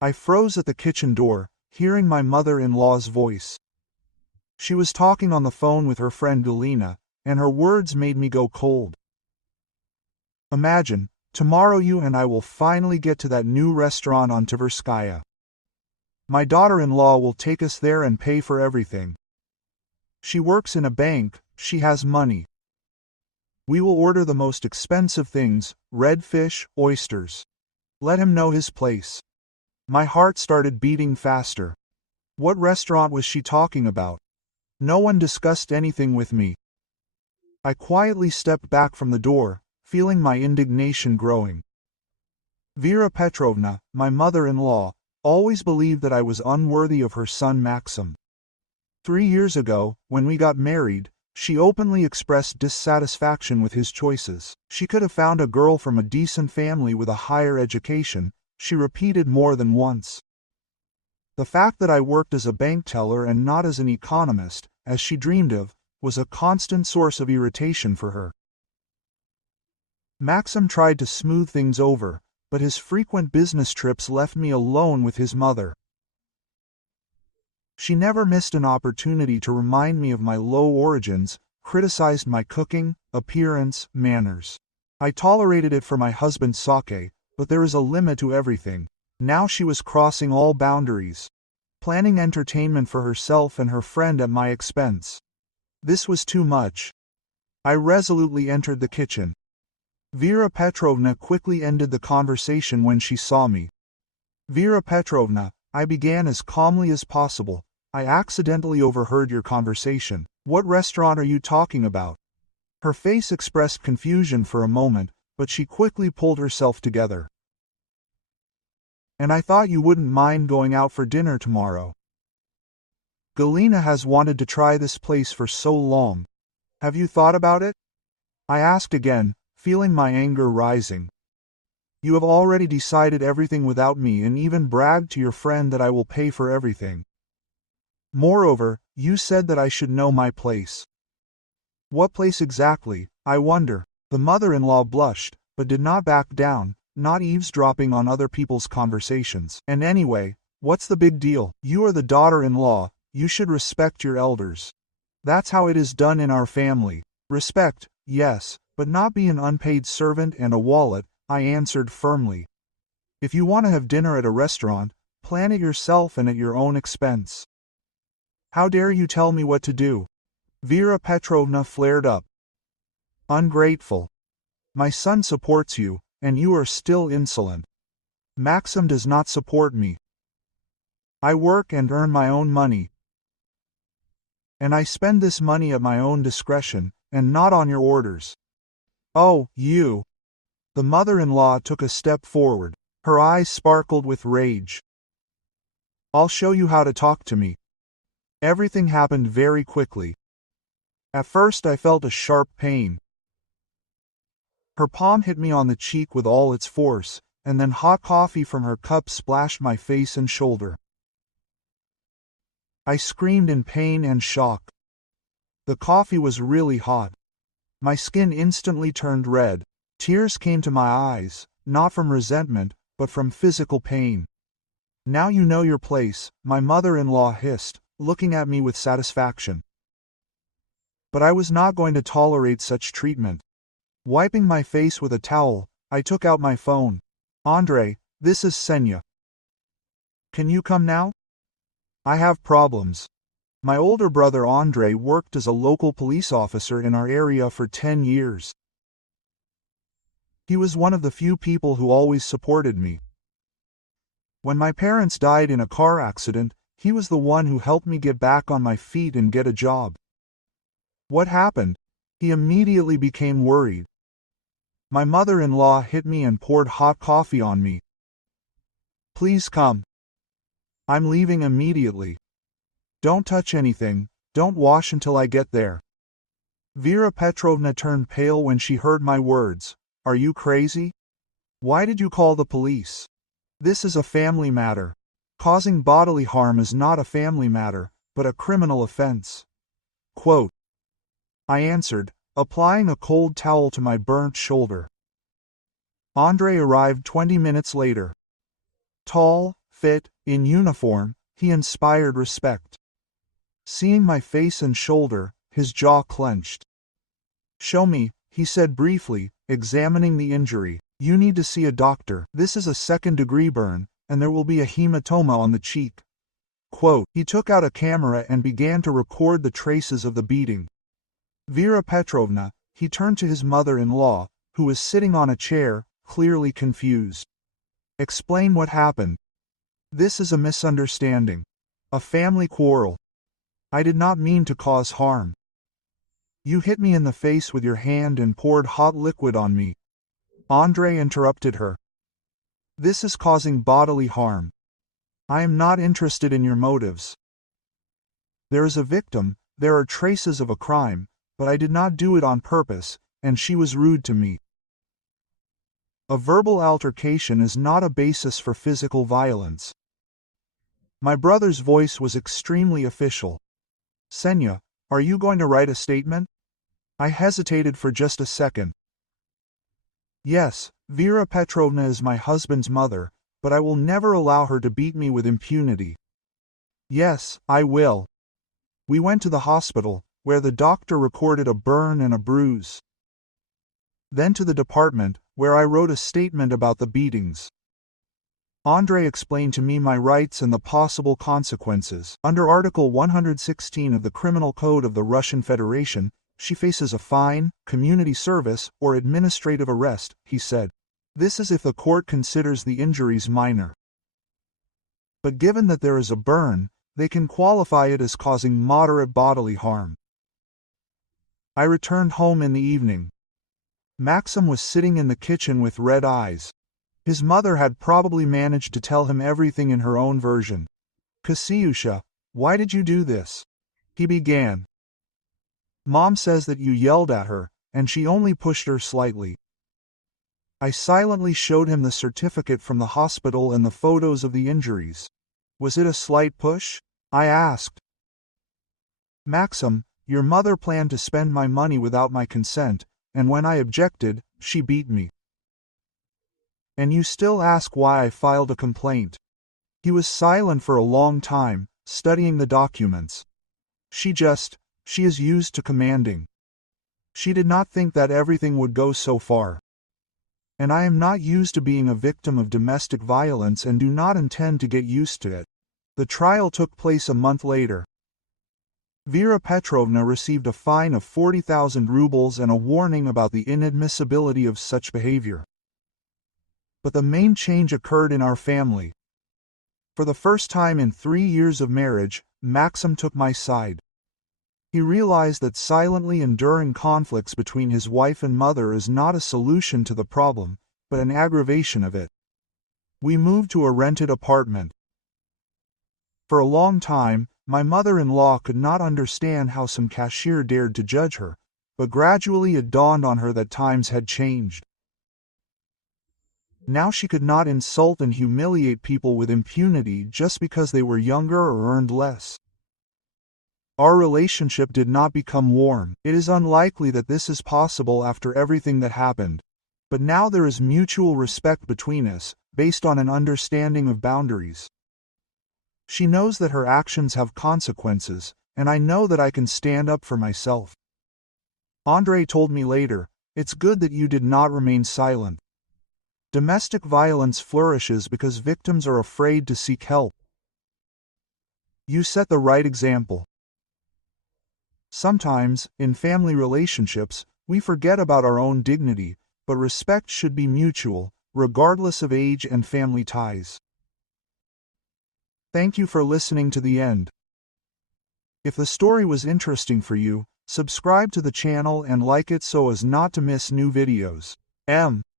I froze at the kitchen door, hearing my mother-in-law's voice. She was talking on the phone with her friend Galina, and her words made me go cold. Imagine, tomorrow you and I will finally get to that new restaurant on Tverskaya. My daughter-in-law will take us there and pay for everything. She works in a bank, she has money. We will order the most expensive things, red fish, oysters. Let him know his place. My heart started beating faster. What restaurant was she talking about? No one discussed anything with me. I quietly stepped back from the door, feeling my indignation growing. Vera Petrovna, my mother-in-law, always believed that I was unworthy of her son Maxim. 3 years ago, when we got married, she openly expressed dissatisfaction with his choices. She could have found a girl from a decent family with a higher education, she repeated more than once. The fact that I worked as a bank teller and not as an economist, as she dreamed of, was a constant source of irritation for her. Maxim tried to smooth things over, but his frequent business trips left me alone with his mother. She never missed an opportunity to remind me of my low origins, criticized my cooking, appearance, manners. I tolerated it for my husband's sake, but there is a limit to everything. Now she was crossing all boundaries, planning entertainment for herself and her friend at my expense. This was too much. I resolutely entered the kitchen. Vera Petrovna quickly ended the conversation when she saw me. Vera Petrovna, I began as calmly as possible. I accidentally overheard your conversation. What restaurant are you talking about? Her face expressed confusion for a moment, but she quickly pulled herself together. And I thought you wouldn't mind going out for dinner tomorrow. Galina has wanted to try this place for so long. Have you thought about it? I asked again, feeling my anger rising. You have already decided everything without me and even bragged to your friend that I will pay for everything. Moreover, you said that I should know my place. What place exactly, I wonder? The mother-in-law blushed, but did not back down, not eavesdropping on other people's conversations. And anyway, what's the big deal? You are the daughter-in-law, you should respect your elders. That's how it is done in our family. Respect, yes, but not be an unpaid servant and a wallet, I answered firmly. If you want to have dinner at a restaurant, plan it yourself and at your own expense. How dare you tell me what to do? Vera Petrovna flared up. Ungrateful. My son supports you, and you are still insolent. Maxim does not support me. I work and earn my own money. And I spend this money at my own discretion, and not on your orders. Oh, you! The mother-in-law took a step forward. Her eyes sparkled with rage. I'll show you how to talk to me. Everything happened very quickly. At first I felt a sharp pain. Her palm hit me on the cheek with all its force, and then hot coffee from her cup splashed my face and shoulder. I screamed in pain and shock. The coffee was really hot. My skin instantly turned red. Tears came to my eyes, not from resentment, but from physical pain. Now you know your place, my mother-in-law hissed, looking at me with satisfaction. But I was not going to tolerate such treatment. Wiping my face with a towel, I took out my phone. Andrei, this is Senya. Can you come now? I have problems. My older brother Andrei worked as a local police officer in our area for 10 years. He was one of the few people who always supported me. When my parents died in a car accident, he was the one who helped me get back on my feet and get a job. What happened? He immediately became worried. My mother-in-law hit me and poured hot coffee on me. Please come. I'm leaving immediately. Don't touch anything, don't wash until I get there. Vera Petrovna turned pale when she heard my words. Are you crazy? Why did you call the police? This is a family matter. Causing bodily harm is not a family matter, but a criminal offense. Quote. I answered, applying a cold towel to my burnt shoulder. Andrei arrived 20 minutes later. Tall, fit, in uniform, he inspired respect. Seeing my face and shoulder, his jaw clenched. "Show me," he said briefly, examining the injury. "You need to see a doctor. This is a second-degree burn, and there will be a hematoma on the cheek." Quote, he took out a camera and began to record the traces of the beating. Vera Petrovna, he turned to his mother-in-law, who was sitting on a chair, clearly confused. "Explain what happened." "This is a misunderstanding. A family quarrel. I did not mean to cause harm. You hit me in the face with your hand and poured hot liquid on me." Andrei interrupted her. "This is causing bodily harm. I am not interested in your motives. There is a victim, there are traces of a crime, but I did not do it on purpose, and she was rude to me." A verbal altercation is not a basis for physical violence. My brother's voice was extremely official. "Senya, are you going to write a statement?" I hesitated for just a second. "Yes, Vera Petrovna is my husband's mother, but I will never allow her to beat me with impunity." "Yes, I will." We went to the hospital, where the doctor recorded a burn and a bruise. Then to the department, where I wrote a statement about the beatings. Andrei explained to me my rights and the possible consequences. Under Article 116 of the Criminal Code of the Russian Federation, she faces a fine, community service, or administrative arrest, he said. This is if the court considers the injuries minor. But given that there is a burn, they can qualify it as causing moderate bodily harm. I returned home in the evening. Maxim was sitting in the kitchen with red eyes. His mother had probably managed to tell him everything in her own version. "Kasyusha, why did you do this?" he began. "Mom says that you yelled at her, and she only pushed her slightly." I silently showed him the certificate from the hospital and the photos of the injuries. "Was it a slight push?" I asked. "Maxim, your mother planned to spend my money without my consent, and when I objected, she beat me. And you still ask why I filed a complaint." He was silent for a long time, studying the documents. She is used to commanding. She did not think that everything would go so far. And I am not used to being a victim of domestic violence and do not intend to get used to it. The trial took place a month later. Vera Petrovna received a fine of 40,000 rubles and a warning about the inadmissibility of such behavior. But the main change occurred in our family. For the first time in 3 years of marriage, Maxim took my side. He realized that silently enduring conflicts between his wife and mother is not a solution to the problem, but an aggravation of it. We moved to a rented apartment. For a long time, my mother-in-law could not understand how some cashier dared to judge her, but gradually it dawned on her that times had changed. Now she could not insult and humiliate people with impunity just because they were younger or earned less. Our relationship did not become warm. It is unlikely that this is possible after everything that happened. But now there is mutual respect between us, based on an understanding of boundaries. She knows that her actions have consequences, and I know that I can stand up for myself. Andrei told me later, "It's good that you did not remain silent." Domestic violence flourishes because victims are afraid to seek help. You set the right example. Sometimes, in family relationships, we forget about our own dignity, but respect should be mutual, regardless of age and family ties. Thank you for listening to the end. If the story was interesting for you, subscribe to the channel and like it so as not to miss new videos.